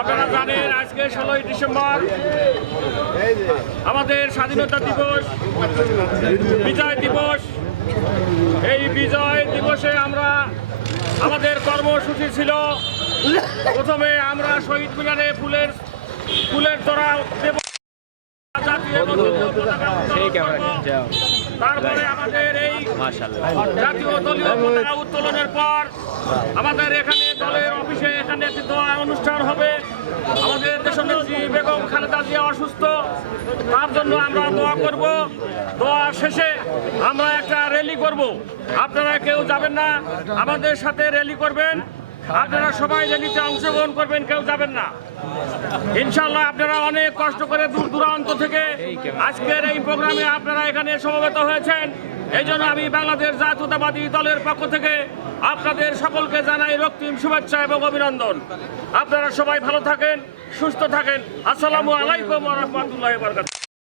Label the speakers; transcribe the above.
Speaker 1: আপনারা জানেন আজকে ষোলোই ডিসেম্বর আমাদের স্বাধীনতা দিবস বিজয় দিবস। এই বিজয় দিবসে আমরা আমাদের কর্মসূচি ছিল প্রথমে আমরা শহীদ মিনারে ফুলের ফুলের তোরা দেব। তারপরে আমাদের এই জাতীয় দলীয় পতাকা উত্তোলনের পর আমাদের এখানে দলের অফিসে এখানে দোয়া অনুষ্ঠান হবে। দেশনেত্রী বেগম খালেদা জিয়া অসুস্থ, তার জন্য আমরা দোয়া করব। দোয়া শেষে আমরা একটা র্যালি করব। আপনারা কেউ যাবেন না, আমাদের সাথে র্যালি করবেন। আপনারা সবাই র্যালিতে অংশগ্রহণ করবেন, কেউ যাবেন না। ইনশাল্লাহ আপনারা অনেক কষ্ট করে দূর দূরান্ত থেকে আজকের এই প্রোগ্রামে আপনারা এখানে সমবেত হয়েছেন। এই জন্য আমি বাংলাদেশ জাতীয়তাবাদী দলের পক্ষ থেকে আপনাদের সকলকে জানাই রক্তিম শুভেচ্ছা এবং অভিনন্দন। আপনারা সবাই ভালো থাকেন, সুস্থ থাকেন। আসসালামু আলাইকুম রহমতুল্লাহ বরকাত